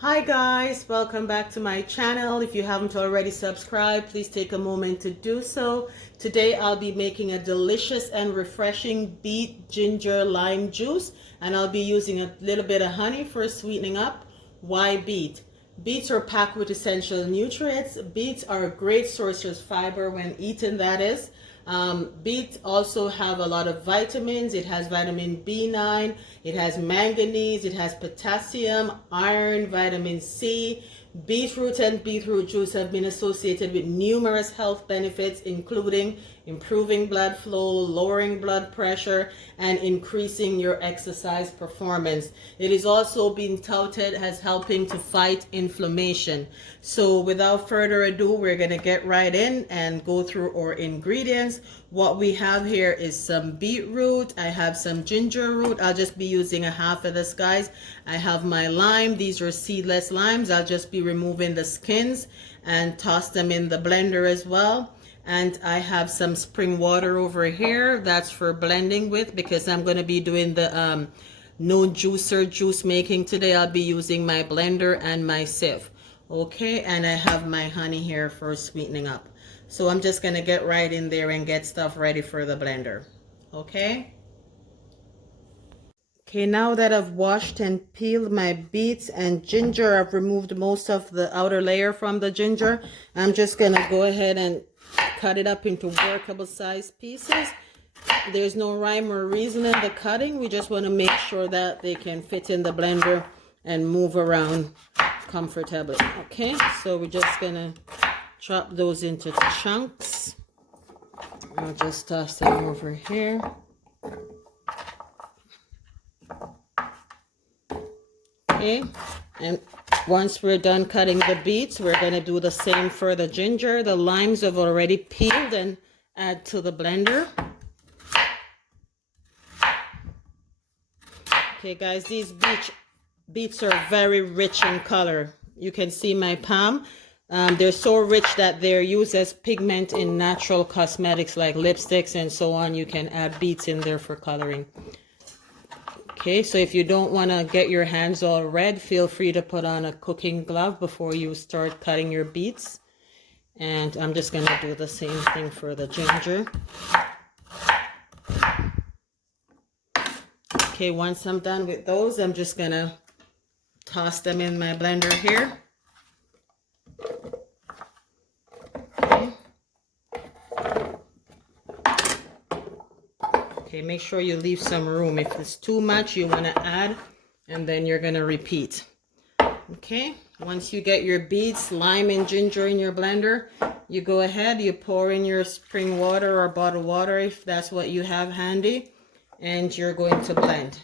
Hi guys, welcome back to my channel. If you haven't already subscribed, please take a moment to do so. Today I'll be making a delicious and refreshing beet ginger lime juice, and I'll be using a little bit of honey for sweetening up. Why beet? Beets are packed with essential nutrients. Beets are a great source of fiber when eaten, that is. Beets also have a lot of vitamins. It has vitamin B9, it has manganese, it has potassium, iron, vitamin C. Beetroot and beetroot juice have been associated with numerous health benefits, including improving blood flow, lowering blood pressure, and increasing your exercise performance. It is also being touted as helping to fight inflammation. So without further ado, we're going to get right in and go through our ingredients. What we have here is some beetroot. I have some ginger root. I'll just be using a half of this, guys. I have my lime. These are seedless limes. I'll just be removing the skins and toss them in the blender as well. And I have some spring water over here. That's for blending with, because I'm going to be doing the no juicer juice making today. I'll be using my blender and my sieve. Okay, and I have my honey here for sweetening up. So I'm just going to get right in there and get stuff ready for the blender. Okay. Okay, now that I've washed and peeled my beets and ginger, I've removed most of the outer layer from the ginger. I'm just going to go ahead and cut it up into workable size pieces. There's no rhyme or reason in the cutting. We just want to make sure that they can fit in the blender and move around comfortably. Okay, so we're just going to chop those into chunks. I'll just toss them over here. Okay, and once we're done cutting the beets, we're going to do the same for the ginger. The limes have already peeled and add to the blender. Okay guys, these beets are very rich in color. You can see my palm. They're so rich that they're used as pigment in natural cosmetics like lipsticks and so on. You can add beets in there for coloring. Okay, so if you don't want to get your hands all red, feel free to put on a cooking glove before you start cutting your beets. And I'm just going to do the same thing for the ginger. Okay, once I'm done with those, I'm just going to toss them in my blender here. Okay, make sure you leave some room. If it's too much, you want to add, and then you're going to repeat. Okay, once you get your beets, lime, and ginger in your blender, you go ahead, you pour in your spring water or bottled water if that's what you have handy, and you're going to blend.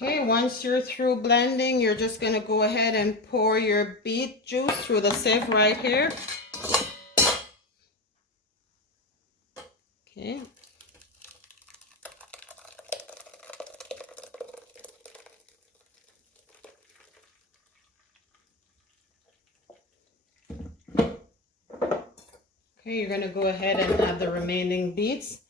Okay, once you're through blending, you're just going to go ahead and pour your beet juice through the sieve right here. Okay. Okay, you're going to go ahead and add the remaining beets.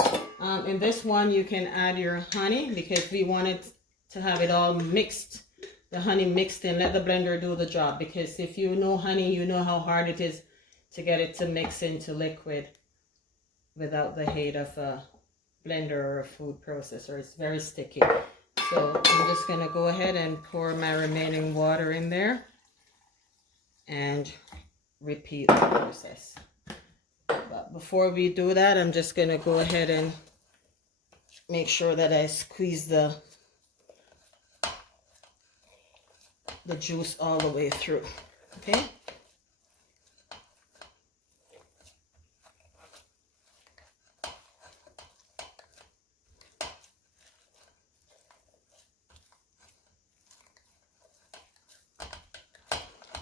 In this one, you can add your honey because we want it to have it all mixed, the honey mixed in. Let the blender do the job, because if you know honey, you know how hard it is to get it to mix into liquid without the aid of a blender or a food processor. It's very sticky. So I'm just going to go ahead and pour my remaining water in there and repeat the process. But before we do that, I'm just going to go ahead and make sure that I squeeze the juice all the way through. Okay.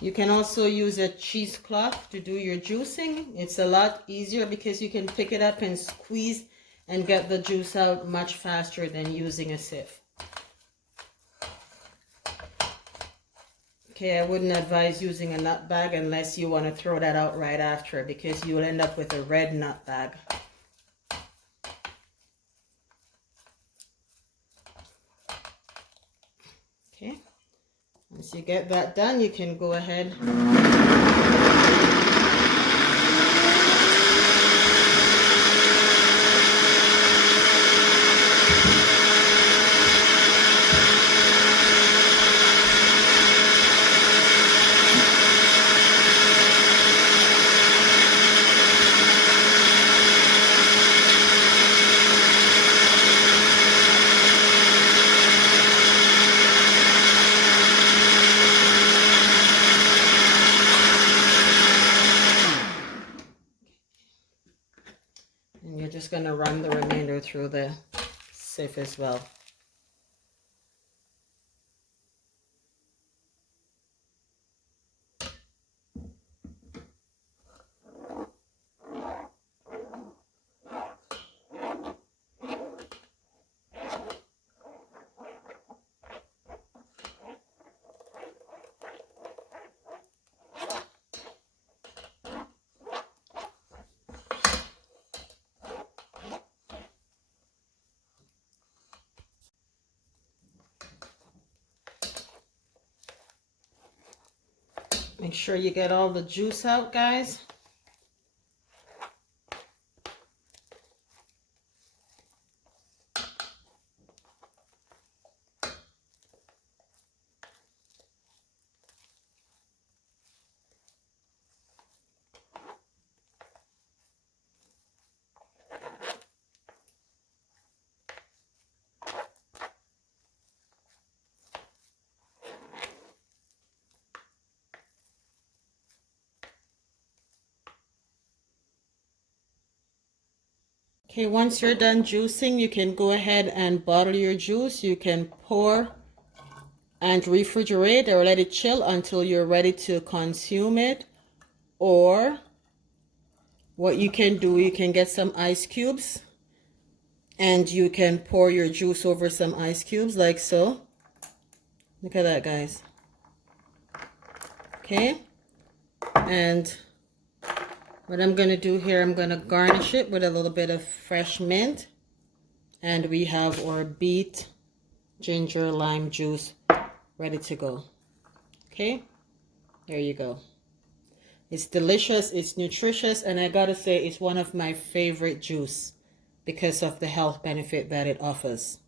You can also use a cheesecloth to do your juicing. It's a lot easier because you can pick it up and squeeze and get the juice out much faster than using a sieve. Okay, I wouldn't advise using a nut bag unless you want to throw that out right after, because you'll end up with a red nut bag. Okay, once you get that done, you can go ahead . And you're just going to run the remainder through the sieve as well. Make sure you get all the juice out, guys. Okay, once you're done juicing, you can go ahead and bottle your juice. You can pour and refrigerate or let it chill until you're ready to consume it. Or what you can do, you can get some ice cubes and you can pour your juice over some ice cubes like so. Look at that, guys. Okay, and what I'm going to do here, I'm going to garnish it with a little bit of fresh mint. And we have our BEET ginger lime juice ready to go. Okay, there you go. It's delicious, it's nutritious, and I gotta say it's one of my favorite juice because of the health benefit that it offers.